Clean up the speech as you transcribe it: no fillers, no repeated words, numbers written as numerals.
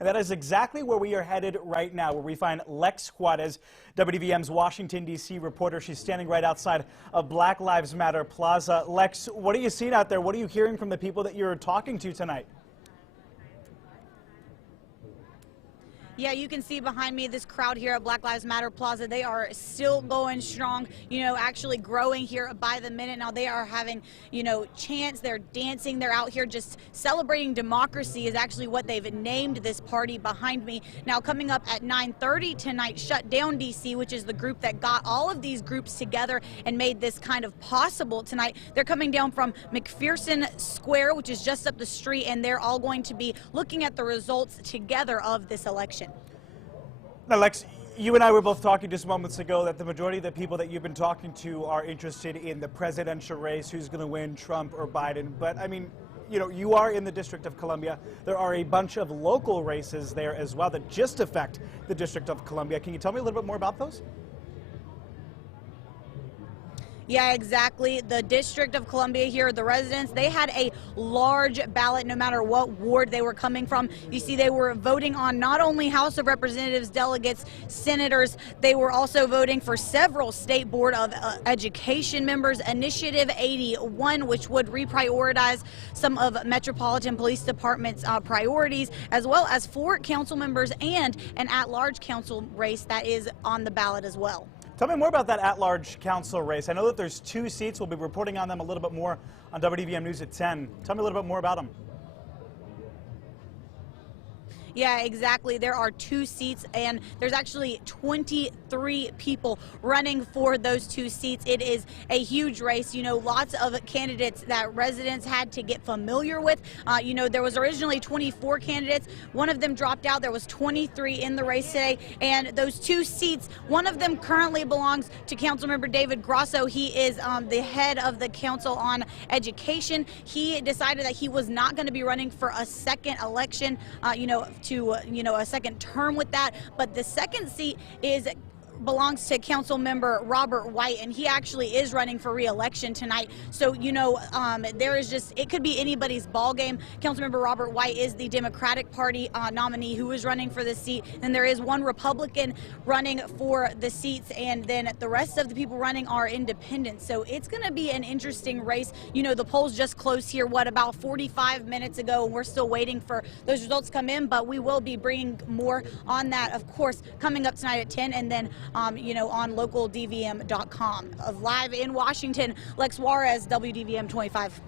And that is exactly where we are headed right now, where we find Lex Juarez, WDVM's Washington, D.C. reporter. She's standing right outside of Black Lives Matter Plaza. Lex, what are you seeing out there? What are you hearing from the people that you're talking to tonight? Yeah, you can see behind me this crowd here at Black Lives Matter Plaza. They are still going strong, actually growing here by the minute. Now they are having, chants, they're dancing, they're out here just celebrating democracy is actually what they've named this party behind me. Now coming up at 9:30 tonight, Shut Down DC, which is the group that got all of these groups together and made this kind of possible tonight. They're coming down from McPherson Square, which is just up the street, and they're all going to be looking at the results together of this election. Now, Lex, you and I were both talking just moments ago that the majority of the people that you've been talking to are interested in the presidential race, who's going to win, Trump or Biden. But, I mean, you are in the District of Columbia. There are a bunch of local races there as well that just affect the District of Columbia. Can you tell me a little bit more about those? Yeah, exactly. The District of Columbia here, the residents, they had a large ballot no matter what ward they were coming from. You see, they were voting on not only House of Representatives, delegates, senators, they were also voting for several State Board of Education members, Initiative 81, which would reprioritize some of Metropolitan Police Department's priorities, as well as 4 council members and an at-large council race that is on the ballot as well. Tell me more about that at-large council race. I know that there's 2 seats. We'll be reporting on them a little bit more on WDVM News at 10. Tell me a little bit more about them. Yeah, exactly. There are 2 seats, and there's actually 23 people running for those 2 seats. It is a huge race. Lots of candidates that residents had to get familiar with. There was originally 24 candidates. One of them dropped out. There was 23 in the race today, and those 2 seats, one of them currently belongs to Councilmember David Grosso. He is the head of the Council on Education. He decided that he was not going to be running for a second election, a second term with that, but the second seat belongs to Council Member Robert White, and he actually is running for re-election tonight. So, there is it could be anybody's ball game. Councilmember Robert White is the Democratic Party nominee who is running for the seat, and there is 1 Republican running for the seats, and then the rest of the people running are independents. So it's going to be an interesting race. The polls just closed here, about 45 minutes ago, and we're still waiting for those results to come in, but we will be bringing more on that, of course, coming up tonight at 10, and then on localdvm.com. Live in Washington, Lex Juarez, WDVM 25.